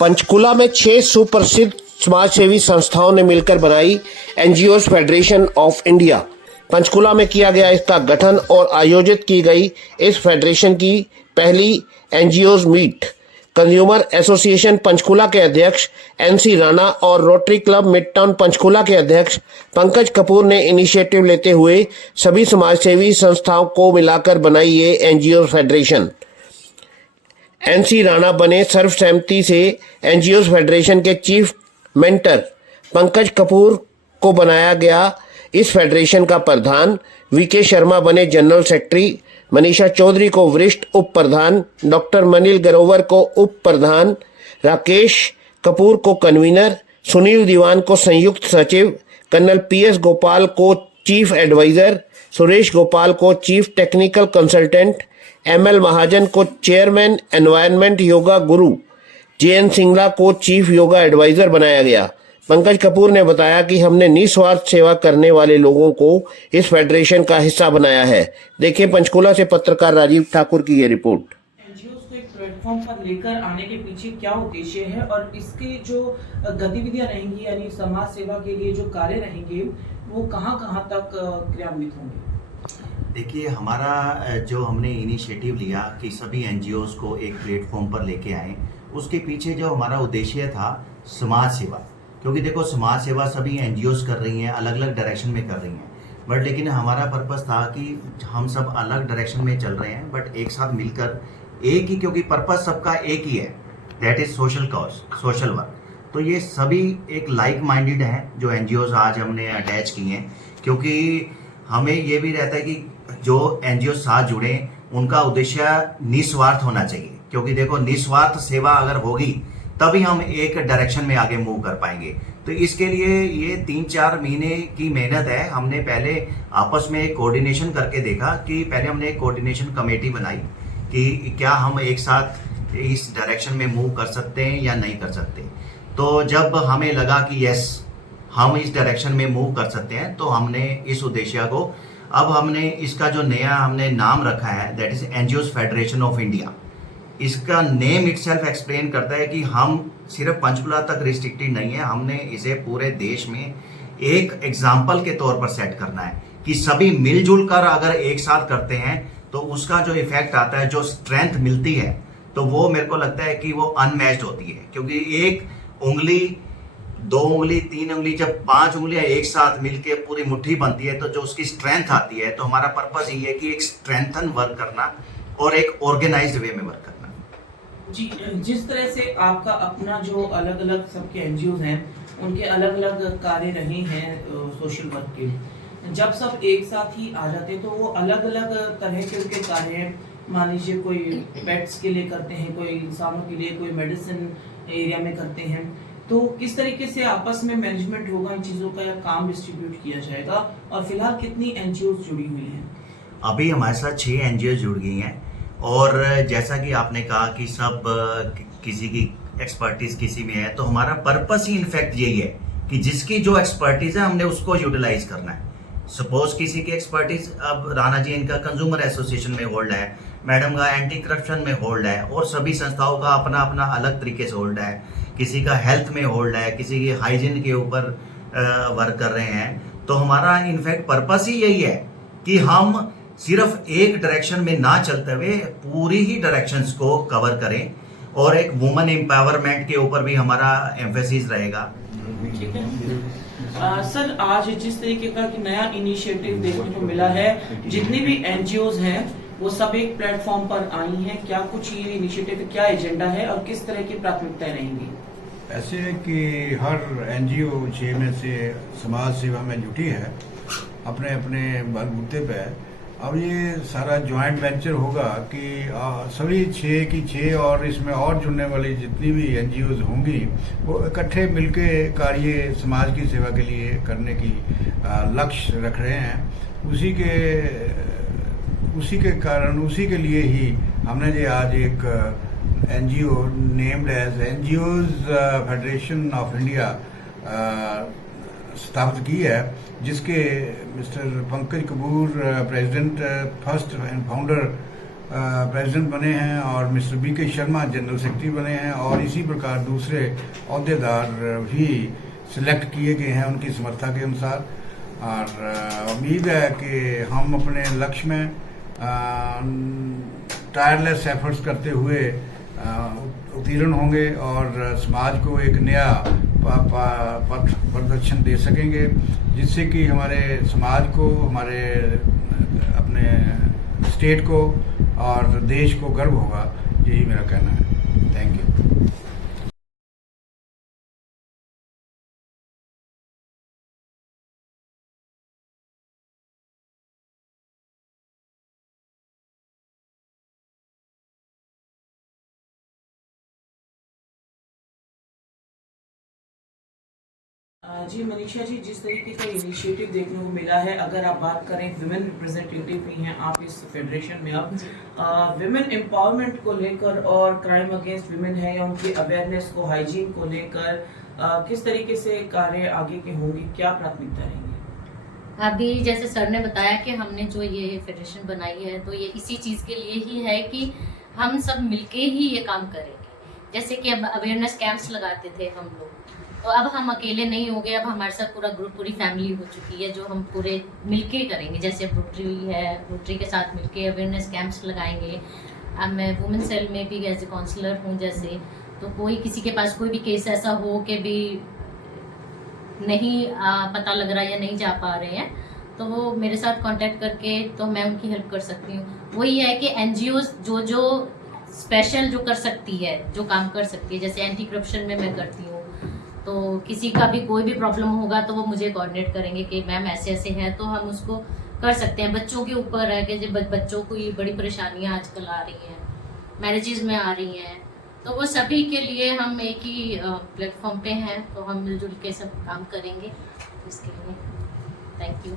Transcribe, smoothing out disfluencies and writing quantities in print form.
पंचकुला में 6 सुप्रसिद्ध समाजसेवी संस्थाओं ने मिलकर बनाई NGOs federation of India. Panchkula में किया गया इसका गठन और आयोजित की गई इस फेडरेशन की पहली NGOs meet. Consumer association Panchkula के अध्यक्ष एनसी राणा और Rotary Club Mid Town Panchkula के अध्यक्ष पंकज कपूर ने इनिशिएटिव लेते हुए सभी समाजसेवी संस्थाओं को मिलाकर बनाई ये एनजीओज फेडरेशन। एनसी राणा बने सर्वसहमति से एनजीओज फेडरेशन के चीफ मेंटर। पंकज कपूर को बनाया गया इस फेडरेशन का प्रधान। वीके शर्मा बने जनरल सेक्रेटरी। मनीषा चौधरी को वरिष्ठ उप प्रधान, डॉक्टर मनील ग्रोवर को उप प्रधान, राकेश कपूर को कन्वीनर, सुनील दीवान को संयुक्त सचिव, कर्नल पीएस गोपाल को चीफ एडवाइजर, सुरेश गोपाल को चीफ टेक्निकल कंसल्टेंट, एमएल महाजन को चेयरमैन एनवायरनमेंट योगा गुरु, जेएन सिंगला को चीफ योगा एडवाइजर बनाया गया। पंकज कपूर ने बताया कि हमने निस्वार्थ सेवा करने वाले लोगों को इस फेडरेशन का हिस्सा बनाया है। देखिए पंचकुला से पत्रकार राजीव ठाकुर की ये रिपोर्ट। एनजीओ को एक प्लेटफॉर्म पर लेकर आने के पीछे क्या उद्देश्य है और इसकी जो गतिविधियां रहेंगी यानी समाज सेवा के लिए जो कार्य रहेंगे वो कहां तक क्रियान्वित होंगे? देखिए, हमारा जो हमने इनिशिएटिव लिया कि सभी एनजीओज को एक प्लेटफॉर्म पर लेके आए, उसके पीछे जो हमारा उद्देश्य था समाज सेवा। क्योंकि देखो, समाज सेवा सभी एनजीओज कर रही हैं, अलग अलग डायरेक्शन में कर रही हैं, बट लेकिन हमारा पर्पस था कि हम सब अलग डायरेक्शन में चल रहे हैं बट एक साथ मिलकर एक ही, क्योंकि पर्पस सबका एक ही है, that is social cause, social work. तो ये सभी एक लाइक माइंडेड हैं जो एनजीओज आज हमने अटैच किए हैं, क्योंकि हमें ये भी रहता है कि जो एनजीओ साथ जुड़े उनका उद्देश्य निस्वार्थ होना चाहिए। क्योंकि देखो, निस्वार्थ सेवा अगर होगी तभी हम एक डायरेक्शन में आगे मूव कर पाएंगे। तो इसके लिए ये 3-4 महीने की मेहनत है। हमने पहले आपस में कोऑर्डिनेशन करके देखा कि पहले हमने एक कोऑर्डिनेशन कमेटी बनाई कि क्या हम एक साथ इस डायरेक्शन में मूव कर सकते हैं या नहीं कर सकते। तो जब हमें लगा कि यस, हम इस डायरेक्शन में मूव कर सकते हैं, तो हमने इस उद्देश्य को, अब हमने इसका जो नया हमने नाम रखा है that is NGOs federation of India. इसका नेम इटसेल्फ एक्सप्लेन करता है कि हम सिर्फ पंचकुला तक रिस्ट्रिक्टेड नहीं है, हमने इसे पूरे देश में एक एग्जाम्पल के तौर पर सेट करना है कि सभी मिलजुल कर अगर एक साथ करते हैं तो उसका जो इफेक्ट आता है, जो स्ट्रेंथ मिलती है, तो वो मेरे को लगता है कि वो अनमैच्ड होती है। क्योंकि एक उंगली, 2 उंगली, 3 उंगली, जब 5 उंगलियां एक साथ मिलके पूरी मुट्ठी बनती है तो जो उसकी स्ट्रेंथ आती है। तो हमारा पर्पस ये है कि एक स्ट्रेंथन वर्क करना और एक ऑर्गेनाइज्ड वे में वर्क करना। जी, जिस तरह से आपका अपना जो अलग अलग सबके एनजीओ हैं उनके अलग अलग कार्य रहे हैं सोशल वर्क के, जब सब एक साथ ही आ जाते हैं तो वो अलग अलग तरह के उनके कार्य हैं। मान लीजिए कोई पेट्स के लिए करते हैं, कोई इंसानों के लिए, कोई मेडिसिन एरिया में करते हैं। तो किस तरीके से आपस में मैनेजमेंट होगा इन चीज़ों का, या काम डिस्ट्रीब्यूट किया जाएगा? और फिलहाल कितनी एनजीओ जुड़ी हुई हैं? अभी हमारे साथ 6 एनजीओ जुड़ गई हैं और जैसा कि आपने कहा कि सब किसी की एक्सपर्टीज किसी में है, तो हमारा पर्पस ही इनफैक्ट यही है कि जिसकी जो एक्सपर्टीज है हमने उसको यूटिलाइज करना है। सपोज किसी की एक्सपर्टीज, अब राणा जी इनका कंज्यूमर एसोसिएशन में होल्ड है, मैडम का एंटी करप्शन में होल्ड है, और सभी संस्थाओं का अपना अपना अलग तरीके से होल्ड है। किसी का हेल्थ में होल्ड है, किसी की हाइजीन के ऊपर वर्क कर रहे हैं। तो हमारा इनफैक्ट पर्पस ही यही है कि हम सिर्फ एक डायरेक्शन में ना चलते हुए पूरी ही डायरेक्शंस को कवर करें, और एक वुमेन एम्पावरमेंट के ऊपर भी हमारा एम्फेसिस रहेगा। ठीक है सर, आज जिस तरीके का कि नया इनिशिएटिव देखने को मिला है, जितनी भी एनजीओज हैं वो सब एक प्लेटफॉर्म पर आई हैं, क्या कुछ ये इनिशिएटिव, क्या एजेंडा है और किस तरह की प्राथमिकताएं रहेंगी? ऐसे कि हर एनजीओ 6 में से समाज सेवा में जुटी है अपने अपने बलबूते पे। अब ये सारा ज्वाइंट वेंचर होगा कि सभी 6 की 6 और इसमें और जुड़ने वाली जितनी भी एनजीओज होंगी वो इकट्ठे मिलके कार्य समाज की सेवा के लिए करने की लक्ष्य रख रहे हैं। उसी के कारण, उसी के लिए ही हमने जो आज एक NGO named as NGOs federation of India स्थापित की है, जिसके mister Pankaj Kapoor president, first and founder president बने हैं और mister BK Sharma general secretary बने हैं और इसी प्रकार दूसरे अहदेदार भी सिलेक्ट किए गए हैं उनकी समर्था के अनुसार। और उम्मीद है कि हम अपने लक्ष्य में टायरलेस एफर्ट्स करते हुए उत्तीर्ण होंगे और समाज को एक नया पथ प्रदर्शन दे सकेंगे, जिससे कि हमारे समाज को, हमारे अपने स्टेट को और देश को गर्व होगा। यही मेरा कहना है। Thank you. जी मनीषा जी, जिस तरीके का इनिशिएटिव देखने को मिला है, अगर आप बात करें विमेन रिप्रेजेंटेटिव भी हैं आप इस फेडरेशन में, अब विमेन एम्पावरमेंट को लेकर और क्राइम अगेंस्ट विमेन है या उनकी अवेयरनेस को, हाइजीन को लेकर किस तरीके से कार्य आगे के होंगे, क्या प्राथमिकता रहेंगी? अभी जैसे सर ने बताया कि हमने जो ये फेडरेशन बनाई है तो ये इसी चीज़ के लिए ही है कि हम सब मिलके ही ये काम करेंगे। जैसे कि अब अवेयरनेस कैंप्स लगाते थे हम लोग, तो अब हम अकेले नहीं हो गए, अब हमारे साथ पूरा ग्रुप, पूरी फैमिली हो चुकी है जो हम पूरे मिलके करेंगे। जैसे रोटरी है, रोटरी के साथ मिलके अवेयरनेस कैंप्स लगाएंगे। अब मैं वुमेन सेल में भी एज ए काउंसलर हूँ, जैसे तो कोई किसी के पास कोई भी केस ऐसा हो कि भी नहीं पता लग रहा या नहीं जा पा रहे हैं, तो वो मेरे साथ कांटेक्ट करके तो मैं उनकी हेल्प कर सकती हूँ। वही है कि NGOs जो स्पेशल जो कर सकती है, जो काम कर सकती है, जैसे एंटी करप्शन में मैं करती हूँ, तो किसी का भी कोई भी प्रॉब्लम होगा तो वो मुझे कोऑर्डिनेट करेंगे कि मैम ऐसे ऐसे है, तो हम उसको कर सकते हैं। बच्चों के ऊपर है कि जब बच्चों को ये बड़ी परेशानियाँ आजकल आ रही हैं, मैरिजेज में आ रही हैं, तो वो सभी के लिए हम एक ही प्लेटफॉर्म पे हैं, तो हम मिलजुल के सब काम करेंगे इसके लिए। Thank you.